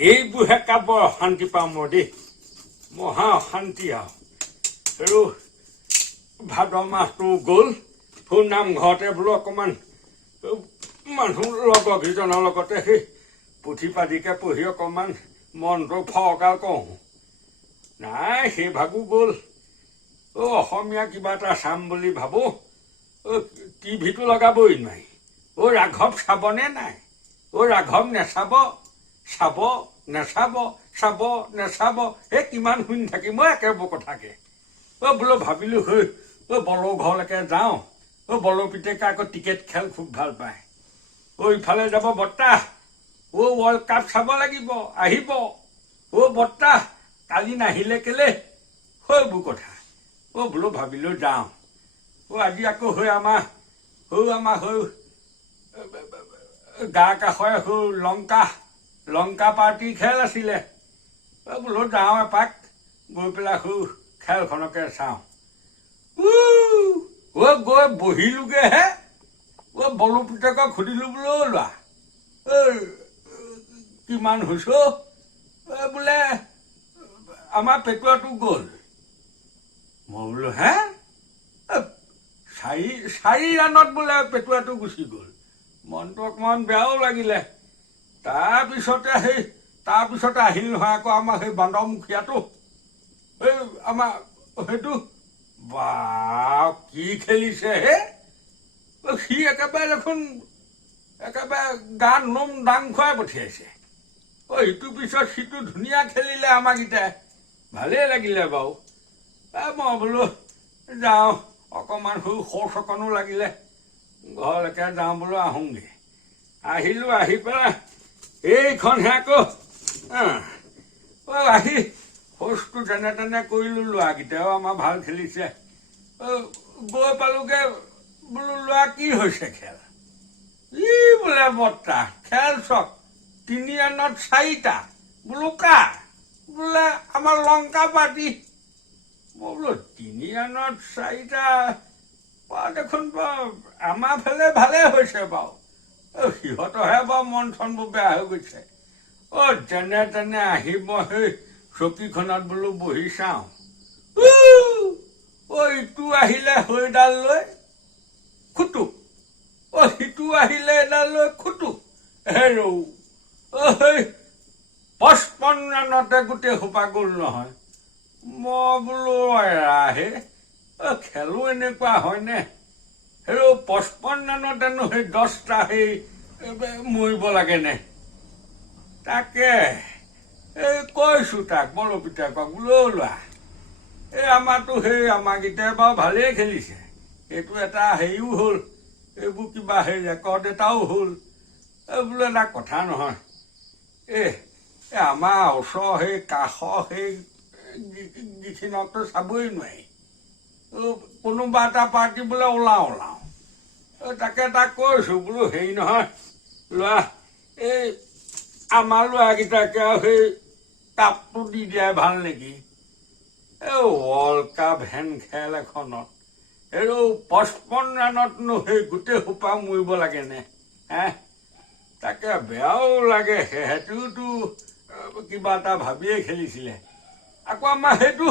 এইবোৰহে বৰ অশান্তি পাওঁ মই দেই মহা অশান্তি আৰু ভাদ মাহটো গ'ল নামঘৰতে বোলো অকণমান মানুহ লগৰকেইজনৰ লগতে সেই পুথি পাতিকে পঢ়ি অকণমান মনটো ফৰকাল কৰোঁ নাই সেই ভাগো গ'ল অসমীয়া কিবা এটা চাম বুলি ভাবোঁ টিভিটো লগাবই নোৱাৰি ৰাঘৱ চাবনে নাই ৰাঘৱ নেচাব চাব নেচাব চাব নেচাব এই কিমান শুনি থাকিম মই একেবোৰ কথাকে বোলো ভাবিলোঁ হৈ বলৰ ঘৰলৈকে যাওঁ বলৰ পিতেকে আকৌ টিকেট খেল খুব ভাল পায় ইফালে যাব বৰ্তাহ ৱৰ্ল্ড কাপ চাব লাগিব আহিব বৰ্তাহ কালি নাহিলে কেলে সেইবোৰ কথা বোলো ভাবিলোঁ যাওঁ আজি আকৌ হৈ আমাৰ গা কাষৰে লংকা পাৰ্টিৰ খেল আছিলে বোলো যাওঁ এপাক গৈ পেলাই খেলখনকে চাওঁ গৈ বহিলোগেহে বলো পুতেকক সুধিলোঁ বোলো লোৱা কিমান হৈছ বোলে আমাৰ পেটুৱাটো গ'ল মই বোলো হে চাৰি ৰাণত বোলে পেটুৱাটো গুচি গ'ল মনটো অকণমান বেয়াও লাগিলে তাৰপিছতে আহিল নহয় আকৌ আমাৰ সেই বান্দৰমুখীয়াটো আমাৰ সেইটো বা কি খেলিছে হে সি একেবাৰে দেখোন গাত নোম দাং খুৱাই পঠিয়াইছে ইটোৰ পিছত সিটো ধুনীয়া খেলিলে আমাৰকেইটাই ভালেই লাগিলে বাৰু মই বোলো যাওঁ অকণমান শৌচ অকণো লাগিলে ঘৰলৈকে যাওঁ বোলো আহোঁগৈ আহিলোঁ আহি পেলাই এইখনহে আকৌ আহি শৌচটো যেনে তেনে কৰিলোঁ ল'ৰাকেইটাও আমাৰ ভাল খেলিছে গৈ পালোগৈ বোলো ল'ৰা কি হৈছে খেল বোলে বৰ্তা খেল চক 3 ৰাণত 4টা বোলো কাৰ বোলে আমাৰ লংকা পাৰ্টি মই বোলো 3 ৰাণত 4টা দেখোন আমাৰ ফালে ভালেই হৈছে বাৰু সিহঁতৰহে বাৰু মন চনবোৰ বেয়া হৈ গৈছে যেনে তেনে আহি মই সেই চকীখনত বোলো বহি চাওঁ ইটো আহিলে হৈডাল লৈ খুটুক সিটো আহিলে এডাল লৈ খুটুক হেৰৌ 55 ৰাণতে গোটেই সোপা গ'ল নহয় মই বোলো ৰাহে খেলো এনেকুৱা হয়নে হেৰৌ 55 ৰাণতেনো সেই 10টা সেই মৰিব লাগেনে তাকে কৈছোঁ তাক বলো পিতাকক বোলো লোৱা আমাৰতো আমাৰকেইটাই বাৰু ভালেই খেলিছে এইটো এটা হেৰিও হ'ল এইবোৰ কিবা ৰেকৰ্ড এটাও হ'ল বোলো এটা কথা নহয় আমাৰ ওচৰৰ কাষৰ গিখিনকতো চাবই নোৱাৰি কোনোবা এটা পাৰ্টি বোলে ওলাওঁ তাকে তাক কৈছোঁ বোলো হেৰি নহয় লোৱা আমাৰ ল'ৰাকেইটাকে কাপটো দি দিয়াই ভাল নেকি ৱৰ্ল্ড কাপ হেন খেল এখনত 55 ৰাণতনো গোটেই সোপা মৰিব লাগেনে তাকে বেয়াও লাগে সিহঁতেওতো কিবা এটা ভাবিয়েই খেলিছিলে আকৌ আমাৰ এইটো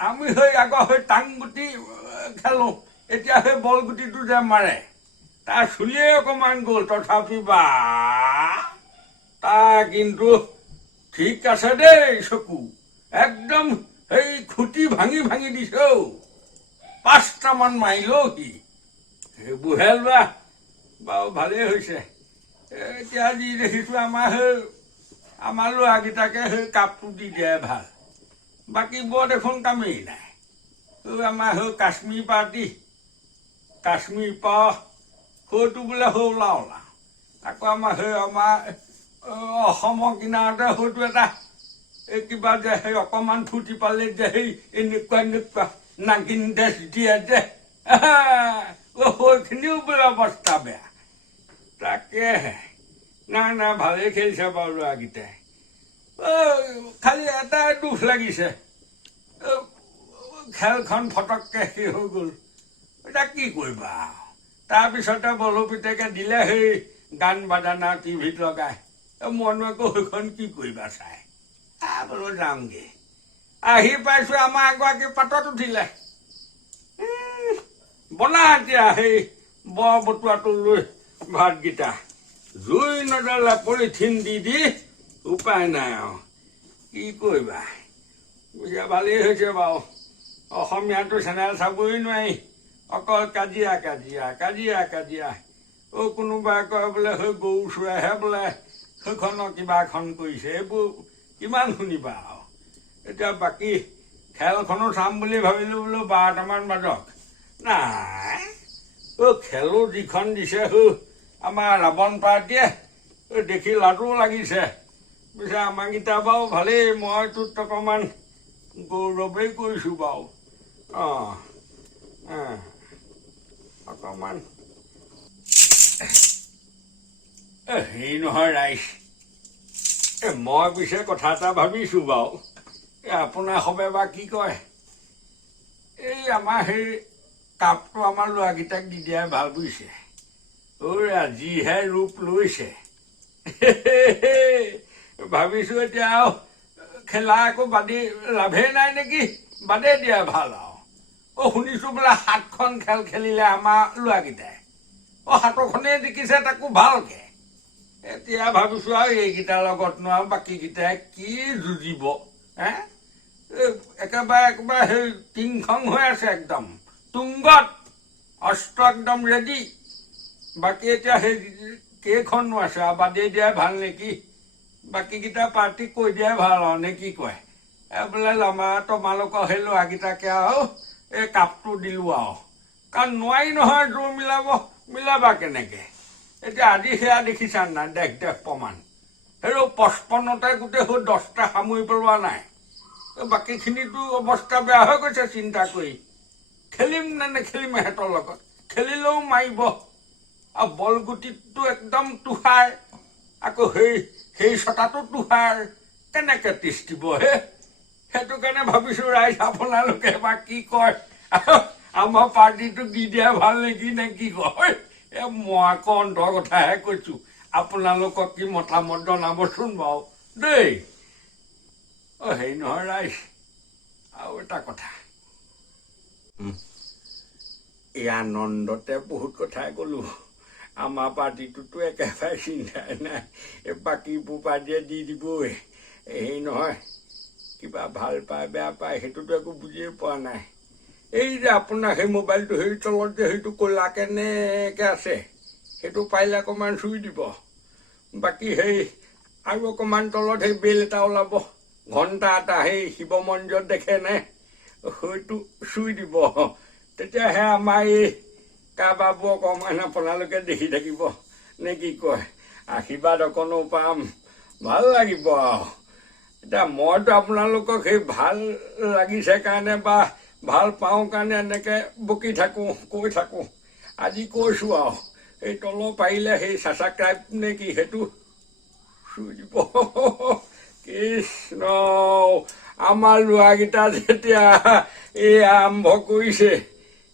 আমি আগৰ টাংগুটি খেলোঁ এতিয়া বলগুটিটো যে মাৰে তাৰ চুলিয়ে অকণমান গ'ল তথাপি বা তাৰ কিন্তু ঠিক আছে দেই চকু একদম খুটি ভাঙি দিছে 5টামান মাৰিলেও সি সেইবোৰহে লোৱা বাৰু ভালেই হৈছে এতিয়া যি দেখিছোঁ আমাৰ ল'ৰাকেইটাকে কাপটো দি দিয়াই ভাল বাকী বৰ দেখোন কামেই নাই আমাৰ কাশ্মীৰ পাৰ্টি কাশ্মীৰ পৰা সৌটো বোলে ওলাওঁ আকৌ আমাৰ অসমৰ কিনাৰতে হয়তো এটা কিবা যে অকণমান ফূৰ্তি পালে যে এনেকুৱা নাগিন ড্ৰেছ দিয়ে যে সেইখিনিও বোলে অৱস্থা বেয়া তাকেহে নাই ভালেই খেলিছে বাৰু ল'ৰাকেইটাই খালি এটাই দুখ লাগিছে খেলখন ফটককৈ শেষ হৈ গ'ল এতিয়া কি কৰিবা তাৰপিছতে বলো পিতেকে দিলে গান বাজানা টিভিত লগাই মইনো আকৌ সেইখন কি কৰিবা চাই বোলো যামগে আহি পাইছো আমাৰ এগৰাকী পাতত উঠিলে বনা এতিয়া সেই বৰ বটুৱাটো লৈ ভাতকেইটা জুই নজ্বলা পলিথিন দি উপায় নাই আৰু কি কৰিবা বুজা ভালেই হৈছে বাৰু অসমীয়াটো চেনেল চাবই নোৱাৰি অকল কাজিয়া কাজিয়া কাজিয়া কাজিয়া কোনোবাই কয় বোলে সেই গৰু চোৱাইহে বোলে সেইখনৰ কিবা এখন কৰিছে এইবোৰ কিমান শুনিবা আৰু এতিয়া বাকী খেলখনো চাম বুলি ভাবিলো বোলো 12টামান বাজক নাই খেলো যিখন দিছে আমাৰ ৰাৱণ পাৰ্টীয়ে দেখি লাজো লাগিছে পিছে আমাৰকেইটা বাৰু ভালেই মইতো অকণমান গৌৰৱেই কৰিছোঁ বাৰু অকণমান হেৰি নহয় ৰাইজ মই পিছে কথা এটা ভাবিছোঁ বাৰু আপোনাৰ সবে বা কি কয় এই আমাৰ সেই কাপটো আমাৰ ল'ৰাকেইটাক দি দিয়াই ভাল বুজিছে যিহে ৰূপ লৈছে ভাবিছোঁ এতিয়া আৰু খেলা আকৌ বাদে লাভেই নাই নেকি বাদে দিয়া ভাল আৰু শুনিছোঁ বোলে 7খন খেল খেলিলে আমাৰ ল'ৰাকেইটাই 7খনেই জিকিছে তাকো ভালকে এতিয়া ভাবিছোঁ আৰু এইকেইটাৰ লগতনো আৰু বাকীকেইটাই কি যুঁজিব একেবাৰে সেই টিংখং হৈ আছে একদম তুংগত অস্ত্ৰ একদম ৰেডি বাকী এতিয়া সেই কেইখনো আছে আৰু বাদেই দিয়াই ভাল নেকি বাকীকেইটা পাৰ্টিক কৈ দিয়াই ভাল আৰু নে কি কয় বোলে তোমালোকৰ সেই ল'ৰাকেইটাকে আৰু এই কাপটো দিলোঁ আৰু কাৰণ নোৱাৰি নহয় জোৰ মিলাবা কেনেকে এতিয়া আজি সেয়া দেখিছা নাই দেখ প্ৰমাণ সেই 55তে গোটেই 10টা সামৰি পেলোৱা নাই বাকীখিনিতো অৱস্থা বেয়া হৈ গৈছে চিন্তা কৰি খেলিম নে নেখেলিম সিহঁতৰ লগত খেলিলেও মাৰিব আৰু বলগুটিটো একদম তুষাৰ আকৌ সেই ছটাটো তুষাৰ কেনেকে তিষ্টিব সেইটো কাৰণে ভাবিছোঁ ৰাইজ আপোনালোকে বা কি কয় আমাৰ পাৰ্টিটোক দি দিয়া ভাল নেকি নে কি কয় মই আকৌ অন্তৰ কথাহে কৈছোঁ আপোনালোকক কি মতামত জনাবচোন বাৰু দেই হেৰি নহয় ৰাইজ আৰু এটা কথা এই আনন্দতে বহুত কথাই ক'লোঁ আমাৰ পাৰ্টিটোতো একেবাৰে চিন্তাই নাই বাকীবোৰ পাৰ্টিয়ে দি দিবই হেৰি নহয় কিবা ভাল পায় বেয়া পায় সেইটোতো একো বুজিয়ে পোৱা নাই এই যে আপোনাৰ সেই মোবাইলটো সেই তলত যে সেইটো ক'লা কেনেকৈ আছে সেইটো পাৰিলে অকণমান চুই দিব বাকী সেই আৰু অকণমান তলত সেই বেল এটা ওলাব ঘণ্টা এটা সেই শিৱ মন্দিৰত দেখে নে সেইটো চুই দিব তেতিয়াহে আমাৰ এই কাবাবোৰ অকণমান আপোনালোকে দেখি থাকিব নে কি কয় আশীৰ্বাদ অকণো পাম ভাল লাগিব আৰু এতিয়া মইতো আপোনালোকক সেই ভাল লাগিছে কাৰণে বা ভাল পাওঁ কাৰণে এনেকৈ বকি থাকোঁ কৈ থাকোঁ আজি কৈছোঁ আৰু এই তলৰ পাৰিলে সেই ছাবস্ক্ৰাইব নে কি সেইটো চুই দিব কৃষ্ণ আমাৰ ল'ৰাকেইটা যেতিয়া এই আৰম্ভ কৰিছে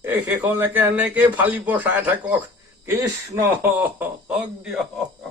এই শেষলৈকে এনেকেই ফালিব চাই থাকক কৃষ্ণ হওক দিয়ক